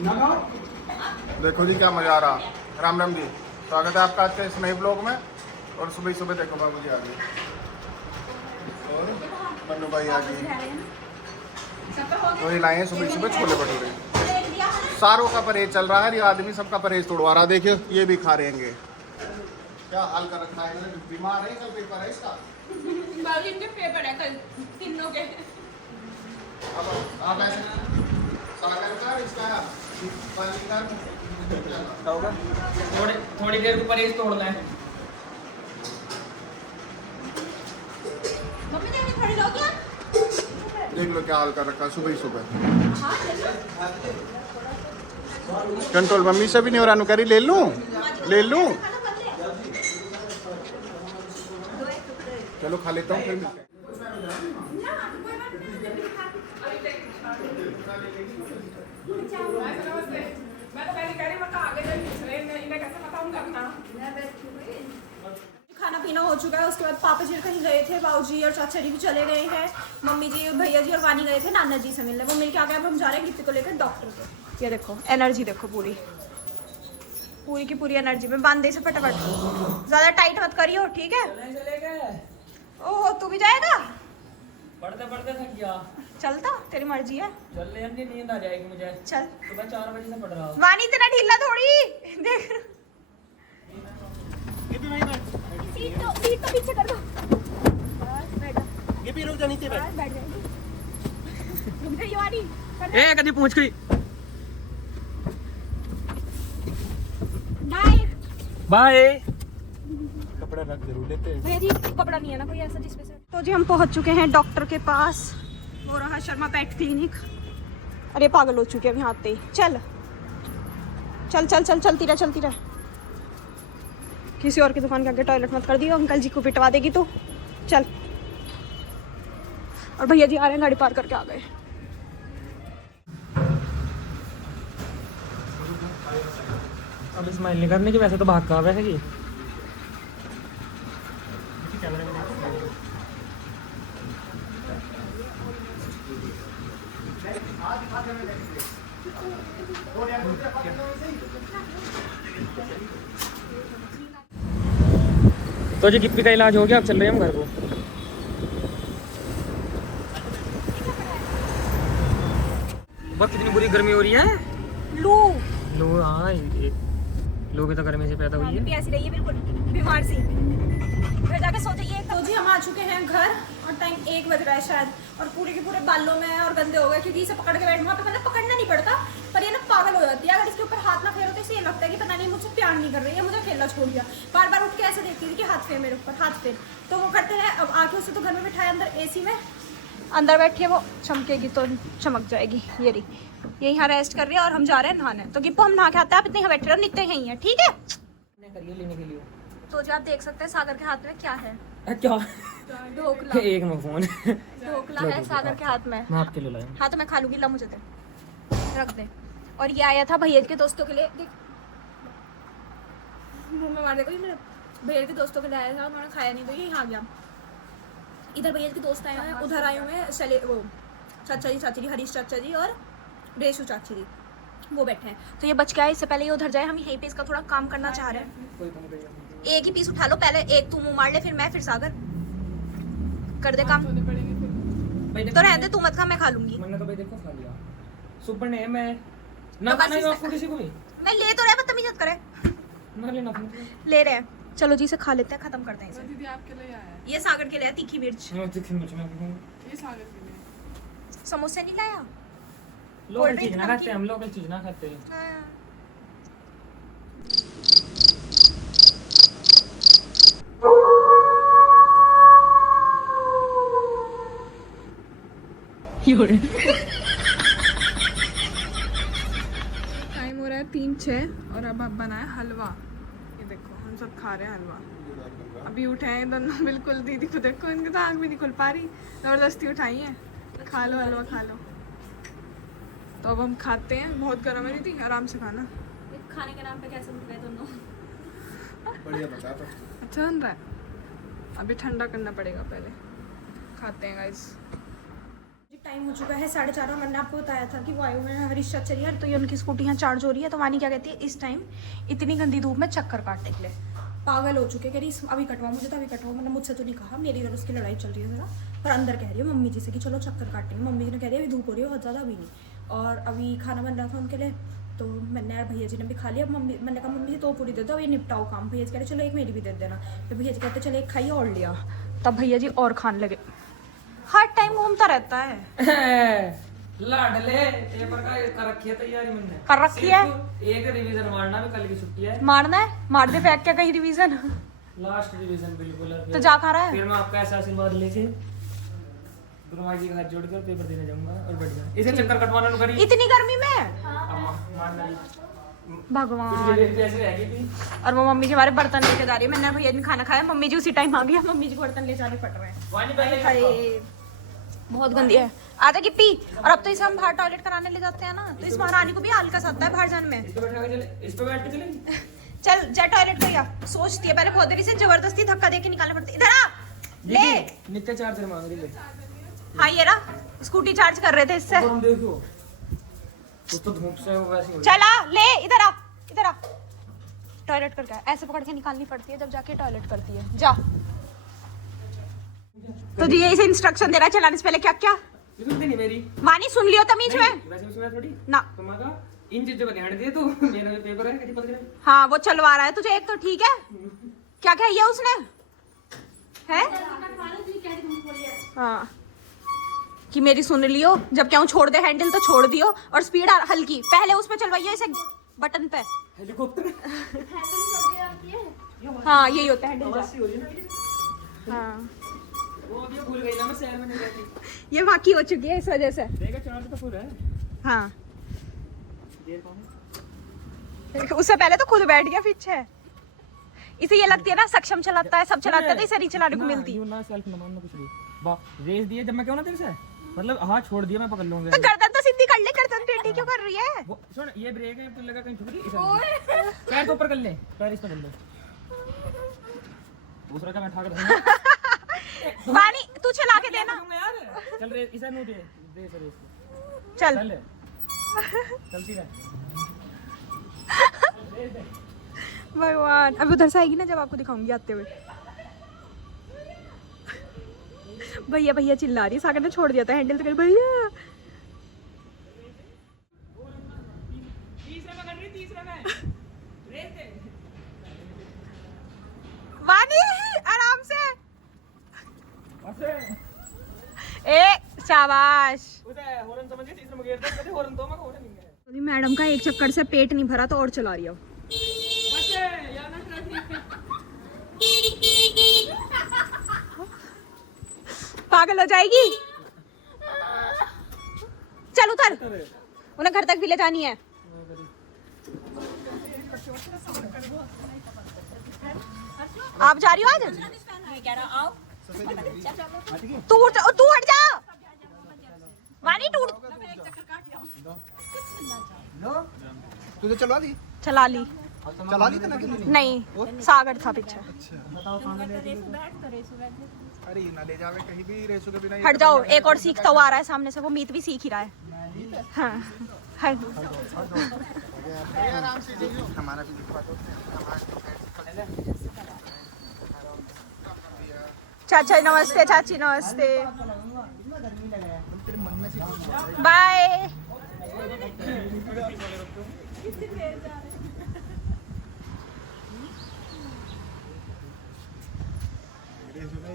देखो जी क्या मजा आ रहा। राम राम जी, स्वागत है आपका आज के इस नए ब्लॉग में। और सुबह सुबह देखो बाबू जी आ गए और मन्नू भाई आ गई। तो ये लाए हैं सुबह सुबह छोले भटूरे। सारों का परहेज चल रहा है, ये आदमी सबका परहेज तोड़वा रहा है। देखिए ये भी खा रहे हैं। क्या हाल कर रखा है, बीमार है, कल पेपर है इसका। इनके पेपर है कल तीनों के। अब आप ऐसे सागर का इसका होगा थोड़ी देर को परहेज तोड़ना है। मम्मी देखने खड़ी रहो क्या? देख लो क्या हाल कर रखा है सुबह सुबह। कंट्रोल मम्मी से भी नहीं हो रहा। करी ले लूं। चलो खा लेता हूँ फिर मिलते हैं। खाना पीना हो चुका है। उसके बाद पापा जी कहीं गए थे, बाबू जी और चाचा जी भी चले गए हैं। मम्मी जी, भैया जी और वानी गए थे नाना जी से मिलने। वो मिल के आ गए। अब हम जा रहे हैं गिफ्ट को लेकर डॉक्टर को। ये देखो एनर्जी देखो, पूरी की पूरी एनर्जी में बांध दे से फटाफट। ज्यादा टाइट मत करियो, ठीक है? ओह तू भी जाएगा? पढ़ते पढ़ते थक गया। चलता तेरी मर्जी है। चल ले, नींद आ जाएगी मुझे। चल सुबह 4 बजे से पढ़ रहा हूँ। वानी इतना ढीला थोड़ी देख। सीट तो पीछे कर दो। बैठो। ये भी रुक जा, नीचे बैठ। बैठ जाएगी। रुक जाइए वानी। ए कदी पूछ गई। बाय। कपड़ा रख जरूर लेते हैं। भैया जी कपड़ा नहीं है ना कोई ऐसा जिसमें से। तो जी हम पहुंच चुके हैं डॉक्टर के पास। वो रहा शर्मा पेट क्लिनिक। अरे पागल हो चुके हैं यहाँ आते ही। चलती रह। किसी और की दुकान के आगे टॉयलेट मत कर दियो, अंकल जी को पिटवा देगी तू। चल। और भैया जी आ रहे हैं, गाड़ी पार करके आ गए। अब स्माइल नहीं करने की, वैसे तो भाग कहाँ वैसे की। तो जी गिप्पी का इलाज हो गया, अब चल रहे हैं हम घर को। बहुत कितनी बुरी गर्मी हो रही है। लू हाँ, लू की तो गर्मी से पैदा हुई है। ऐसी रही है बिल्कुल बीमार सी। घर जाके सो जाइए। तो जी हम आ चुके हैं घर और टाइम 1 बज रहा है शायद। और पूरे के पूरे बालों में और गंदे हो गए क्योंकि इसे पकड़ के बैठ। वहाँ पे मतलब पकड़ना नहीं पड़ता, पर ये ना पागल हो जाती है। अगर इसके ऊपर हाथ ना फेरो तो इसे ये लगता है कि पता नहीं मुझसे प्यार नहीं कर रही है, मुझे खेलना छोड़ दिया। बार बार उठ के ऐसे देखती थी कि हाथ फेर मेरे ऊपर, हाथ फेर। तो वो करते हैं। अब आके उसे तो घर में बिठाया अंदर एसी में, अंदर बैठी है वो। चमकेगी तो चमक जाएगी। ये रही, ये यहाँ रेस्ट कर रही है और हम जा रहे हैं नहाने। तो गिप्पो हम नहा के आते हैं, आप इतने यहाँ बैठे रहो, नित्य यहीं है, ठीक है? लेने के लिए तो जी आप देख सकते हैं सागर के हाथ में क्या है। क्या? ढोकला। एक में फोन ढोकला है सागर के हाथ में। मैं आपके लिए लाया। हाँ तो मैं खा लूंगी, ला मुझे दे, रख दे। और ये आया था भैया के दोस्तों के लिए। देख मुंह में मार देगा। मेरे भैया के दोस्तों के लिए आया था, उन्होंने खाया नहीं तो ये यहाँ गया। इधर भैया के दोस्त आए हुए हैं, उधर आए हुए हैं वो चाचा जी हरीश चाचा जी और रेशु चाची जी, वो बैठे हैं। तो ये बच गया है, इससे पहले ये उधर जाए। हम यहीं पे इसका थोड़ा काम करना चाह रहे हैं। एक ही पीस उठा लो पहले, एक तू मुंह मार ले, फिर मैं, फिर सागर कर दे काम। तो रहते तू मत खा, मैं खा लूंगी। मैंने तो भाई देखो खा लिया। सुपर ने मैं ना तो खाना है आपको किसी को भी। मैं ले तो रहा, बदतमीजी मत करे। मैं लेना था। ले रहे हैं, चलो जी इसे खा लेते हैं, खत्म करते हैं इसे। दीदी आपके लिए आया है। ये सागर के लिए तीखी मिर्च। मैं तीखी मिर्च में ये सागर के लिए। समोसे नहीं लाया? लोकल चीज ना खाते हम, लोकल चीज ना खाते। टाइम हो रहा है 3-6 और अब बनाया हलवा। ये देखो हम सब खा रहे हैं हलवा। अभी उठे हैं दोनों बिल्कुल। दीदी को देखो, इनकी तो आँख भी नहीं खुल पा रही, ज़बरदस्ती उठाई है। खा लो हलवा, खा लो। तो अब हम खाते हैं। बहुत गर्म है दीदी, आराम से खाना। खाने के नाम पे कैसे उठ गए दोनों? बढ़िया बता तो। अच्छा बन रहा है। अभी ठंडा करना पड़ेगा पहले। खाते हैं गाइस। टाइम हो चुका है 4:30 और मैंने आपको बताया था कि वो आए हुए हैं हरीश चचरिया, तो ये उनकी स्कूटी यहाँ चार्ज हो रही है। तो वानी क्या कहती है, इस टाइम इतनी गंदी धूप में चक्कर काटने के लिए पागल हो चुके, कह रही अभी कटवाओ मुझे, तो अभी कटवाओ। मैंने मुझसे तो नहीं कहा, मेरी और उसकी लड़ाई चल रही है ज़रा, पर अंदर कह रही है मम्मी जी से कि चलो चक्कर काटेंगे। मम्मी जी ने कह रही है अभी धूप हो रही है बहुत ज़्यादा, अभी नहीं। और अभी खाना बन रहा था उनके लिए, तो मैंने भैया जी ने भी खा लिया। मम्मी मैंने कहा मम्मी जी 2 पूरी दे दो, अब ये निपटाओ काम। भैया जी कह रहे चलो एक मेरी भी दे देना। तो भैया जी कहते चलो एक खाइए और लिया, तब भैया जी और खाने लगे। हर टाइम घूमता रहता है। लाडले पेपर का कर रखी है तैयारी मैंने। कर रखी है? एक रिवीजन मारना भी, कल की छुट्टी है। मारना है, मार दे फेंक क्या कहीं रिवीजन। लास्ट रिवीजन बिल्कुल है। तो जा खा रहा है। फिर मैं आपका ऐसा आशीर्वाद लेके गुरुमा जी का हाथ जोड़कर पेपर देने जाऊंगा और बैठ जाऊंगा। इसे चक्कर कटवाना न करी इतनी गर्मी में मारना भगवान। ऐसे रहेगी भी। और वो मम्मी जी हमारे बर्तन लेके जा रही है। मैंने भैया ने खाना खाया, मम्मी जी उसी टाइम आ गई, मम्मी जी को बर्तन ले जाने पड़ रहे हैं। वानी पहले अरे बहुत गंदी है। आजा गिप्पी। और अब तो इसे हम बाहर टॉयलेट कराने ले जाते हैं ना, तो इस महारानी को भी हल्का आता है बाहर जाने में। इस पे बैठ के चले, इस पे बैठ के चले। चल जा टॉयलेट कर। या सोचती है पहले बहुत देरी से, जबरदस्ती धक्का देके निकालना पड़ता है। इधर आ ले। नित्य चार्जर मांग रही है। हाँ ये रहा, स्कूटी चार्ज कर रहे थे इससे। हम देखो कुछ तो धूप से वैसे हो। चला ले, इधर आ, इधर आ। टॉयलेट करके आ। ऐसे पकड़ के निकालनी पड़ती है जब जाके टॉयलेट करती है। जा। तो जी इसे इंस्ट्रक्शन दे रहा है चलाने से पहले क्या क्या। सुनती नहीं मेरी। वानी सुन लियो तमीज में। वैसे भी सुना थोड़ी ना। तो मैं कहा इन चीजों पे ध्यान दे, तो मेरा पेपर है कहीं पकड़ रहे। हाँ वो चलवा रहा है तुझे एक, तो ठीक है। क्या क्या किया उसने है? हाँ कि मेरी सुन लियो, जब क्या छोड़ दे हैंडल तो छोड़ दियो, और स्पीड हल्की पहले उस पे चलवाइए इसे बटन पे। हेलीकॉप्टर हाँ यही होता है हैंडल। आवाज सी हो रही है ना। हाँ वो अभी भूल गई ना, मैं शहर में नहीं रहती। ये बाकी हो चुकी है इस वजह से। देखा चार्ज तो फुल है। हाँ देर कौन है? उससे पहले तो खुद बैठ गया पीछे। इसे ये लगती है ना सक्षम चलाता है, सब चलाते हैं, तो इसे नहीं चलाने को मिलती। यू ना सेल्फ न मानना कुछ भी। वाह रेस दिए जब मैं क्यों ना तेरे से, मतलब हाथ छोड़ दिया मैं पकड़ लूंगा। तो गर्दन तो सीधी कर ले, गर्दन टेढ़ी क्यों कर रही है? वो सुन, ये ब्रेक है, तो लगा कहीं ठुक रही। पैर को ऊपर कर ले, पैर इस पे कर ले। दूसरा का मैं उठा कर दूंगा। वानी तू चला के देना यार। चल रे इसे नो दे सर इसको। चल चल चलती रह। भगवान। अभी उधर से आएगी ना जब आपको दिखाऊंगी आते हुए। भैया भैया चिल्ला रही है। सागर ने छोड़ दिया था हैंडल, तो कर भैया। तीसरा में कर रही, तीसरा में रेस दे। वानी आराम से। असे ए शाबाश। उसे हॉर्न समझ के तीसरा में गिर दे, कहते हॉर्न तो मैं हॉर्न नहीं है। अभी मैडम का एक चक्कर से पेट नहीं भरा तो और चला रही है। असे यार ना ट्रैफिक। पागल हो जाएगी। चल उतर, उन्हें घर तक भी ले जानी है। आप जा रही हो आज? तू हट जा। वानी टूट तुझे चलवा दी? चला ली। चला दी ना कि नहीं सागर था पीछे। अरे ना ले जावे कहीं भी, रेसू के बिना। हट जाओ, एक और सीखता हुआ आ रहा है सामने से, वो मीत भी सीख ही रहा है। हाँ हट। आराम से जाइए, हमारा भी दिखवा दो। चाचा नमस्ते, चाची नमस्ते, बाय।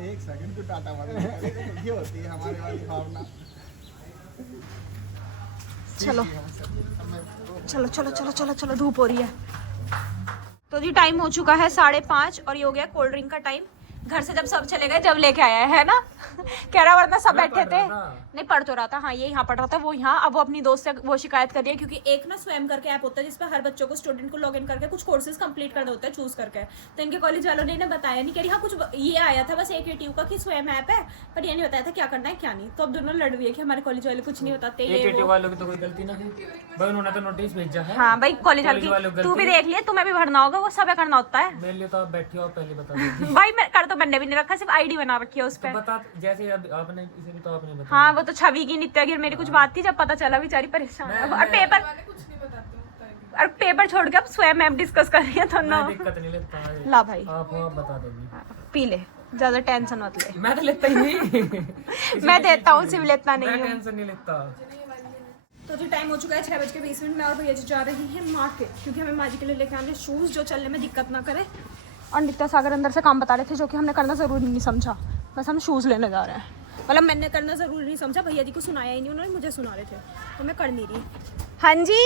एक सेकंड तो टाटा मार ये होती है हमारे वाली भावना। चलो चलो चलो चलो चलो चलो, धूप हो रही है। तो जी टाइम हो चुका है 5:30 और ये हो गया कोल्ड ड्रिंक का टाइम। घर से जब सब चले गए जब लेके आया है ना। कह रहा वरना सब बैठे थे। नहीं पढ़ तो रहा था। हाँ ये यहाँ पढ़ रहा था, वो यहाँ। अब वो अपनी दोस्त से वो शिकायत कर रही है, क्योंकि एक ना स्वयं करके ऐप होता है जिसपे हर बच्चों को, स्टूडेंट को लॉगिन करके कुछ कोर्सेज कंप्लीट करना होता है चूज करके। तो इनके कॉलेज वालों ने इन्हें बताया नहीं। कह रही हाँ कुछ ये आया था बस एक यूट्यूब का कि स्वयं ऐप है, पर ये नहीं बताया था क्या करना है क्या नहीं। तो अब दोनों लड़ रही है कि हमारे कॉलेज वाले कुछ नहीं बताते। एक वालों की तो कोई गलती ना है भाई, उन्होंने तो नोटिस भेजा है। हाँ भाई कॉलेज वाले की तू भी देख लिया, तुम्हें भी भरना होगा, वो सब करना होता है। मेरे लिए तो आप बैठे हो, पहले बता दो। भाई मैं कर तो तो मैंने भी नहीं रखा, सिर्फ आईडी बना रखी है उस तो पर। बता, जैसे अब आपने इसे भी तो आपने बताया। हाँ वो तो छवि की नित्या गिर मेरी कुछ बात थी, जब पता चला बेचारी परेशान है। और पेपर कुछ नहीं बताते हूँ। और पेपर छोड़ के अब स्वयं मैम डिस्कस कर रही है तो मैं नो। दिक्कत नहीं लेता है। ला भाई आप बता दोगी। पी ले, ज्यादा टेंशन मत ले। मैं तो लेता ही नहीं। मैं देता हूँ, सिर्फ लेता नहीं मैं हूँ। टेंशन नहीं लेता। तो जी टाइम हो चुका है 6:20 में, और भैया जी जा रही हैं मार्केट, क्योंकि हमें माँ जी के लिए लेके आने शूज़ जो चलने में दिक्कत ना करे। और नित्या सागर अंदर से काम बता रहे थे जो कि हमने करना ज़रूरी नहीं समझा, बस हम शूज़ लेने जा रहे हैं। मतलब मैंने करना ज़रूरी नहीं समझा, भैया जी को सुनाया ही नहीं, उन्होंने मुझे सुना रहे थे तो मैं कर नहीं रही। हाँ जी,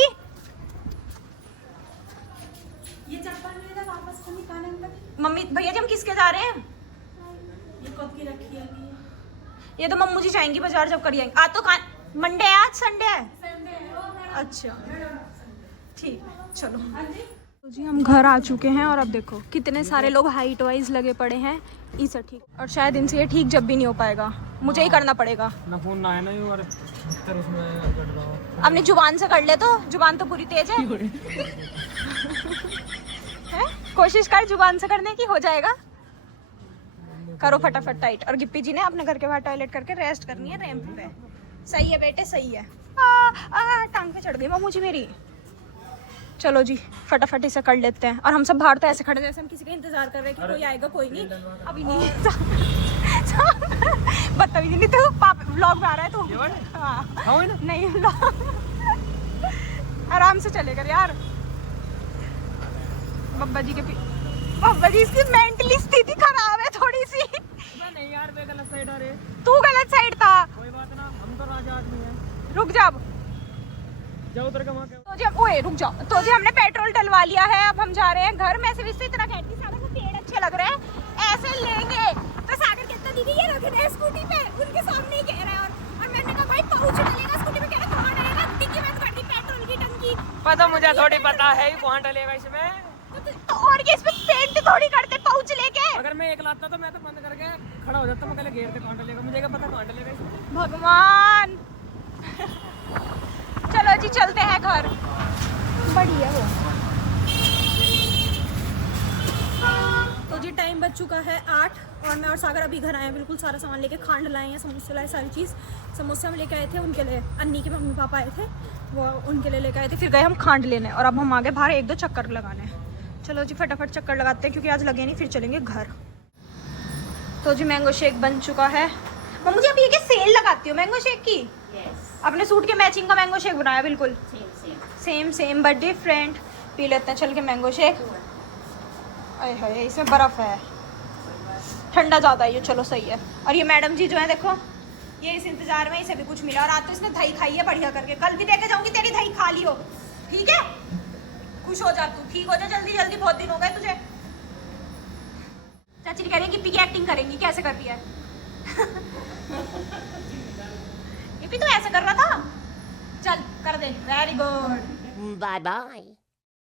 ये चप्पल मेरा वापस को निकालने में मम्मी भैया जी हम किसके जा रहे हैं? ये कब की रखी है? ये तो मम्मू जी जाएंगी बाजार जब करी आएंगी। आज तो मंडे है, आज संडे है। अच्छा ठीक है चलो। तो जी हम घर आ चुके हैं और अब देखो कितने सारे लोग हाइट वाइज लगे पड़े हैं इसे ठीक, और शायद इनसे ये ठीक जब भी नहीं हो पाएगा, मुझे ही करना पड़ेगा। ना फोन ना है ना ये, और भीतर उसमें कट रहा हो। अपनी जुबान से कर ले, तो जुबान तो पूरी तेज है। हैं? कोशिश कर जुबान से करने की, हो जाएगा। करो फटाफट टाइट। और गिप्पी जी ने अपने घर के बाहर टॉयलेट करके रेस्ट करनी है रैंप पे। सही है बेटे सही है। टांग पे चढ़ गई मामू जी मेरी। चलो जी फटाफट इसे कर लेते हैं। और हम सब बाहर तो ऐसे खड़े जैसे हम किसी का इंतजार कर रहे हैं कि कोई आएगा, कोई नहीं अभी नहीं। बदतमीजी नहीं, तू पापा व्लॉग में आ रहा है तू। हाँ नहीं व्लॉग आराम से चलेगा यार। बब्बा जी के बब्बा जी इसकी मेंटली स्थिति खराब है थोड़ी सी। नहीं यार मैं गलत साइड आ रहे। तू गलत साइड था। कोई बात ना, हम तो राजा आदमी हैं। रुक जा अब। जाओ उधर का वहाँ क्या। तो जी अब ओए रुक जाओ। तो जी हमने पेट्रोल डलवा लिया है, अब हम जा रहे हैं घर में। से इतना कहती सागर को पेड़ अच्छे लग रहे हैं ऐसे लेंगे, तो सागर कहता दीदी ये रख रहे हैं स्कूटी पे, उनके सामने ही कह रहा है। और मैंने कहा भाई पाउच डलेगा स्कूटी पे, कह रहा कहाँ डलेगा, डिक्की में कर दी पेट्रोल की टंकी। पता मुझे थोड़ी पता है कौन डलेगा इसमें। तो और ये इसमें पेंट थोड़ी करते पाउच लेके। अगर मैं एक लाता तो मैं तो बंद करके खड़ा हो जाता, मैं पहले घेर के कौन डलेगा, मुझे क्या पता कौन डलेगा इसमें। भगवान। चलो जी चलते हैं घर। बढ़िया वो। तो जी टाइम बच चुका है 8 और मैं और सागर अभी घर आए हैं, बिल्कुल सारा सामान लेके। खांड लाए हैं, समोसे लाए, सारी चीज़। समोसे हम लेके आए थे उनके लिए, अन्नी के मम्मी पापा आए थे वो उनके लिए लेके आए थे। फिर गए हम खांड लेने और अब हम आगे बाहर 1-2 चक्कर लगाने। चलो जी फटाफट चक्कर लगाते हैं क्योंकि आज लगे नहीं, फिर चलेंगे घर। तो जी मैंगो शेक बन चुका है। मम्मी जी आप ये क्या सेल लगाती हो मैंगो शेक की? अपने सूट के मैचिंग का मैंगो शेक बनाया बिल्कुल सेम बट डिफरेंट। पी लेते हैं चल के मैंगो शेक। अरे है इसमें बर्फ़ है, ठंडा ज़्यादा है ये। चलो सही है। और ये मैडम जी जो है देखो, ये इस इंतज़ार में इसे भी कुछ मिला। और आज तो इसने दही खाई है बढ़िया करके, कल भी देखे जाऊँगी तेरी दही खा ली हो। ठीक है खुश हो जा तू, ठीक हो जा जल्दी जल्दी, बहुत दिन हो गए तुझे। चाची कह रही है गिप्पी की एक्टिंग करेंगी, कैसे कर रही है? गिप्पी तू ऐसे कर रहा था, चल कर दे। Very good, bye bye.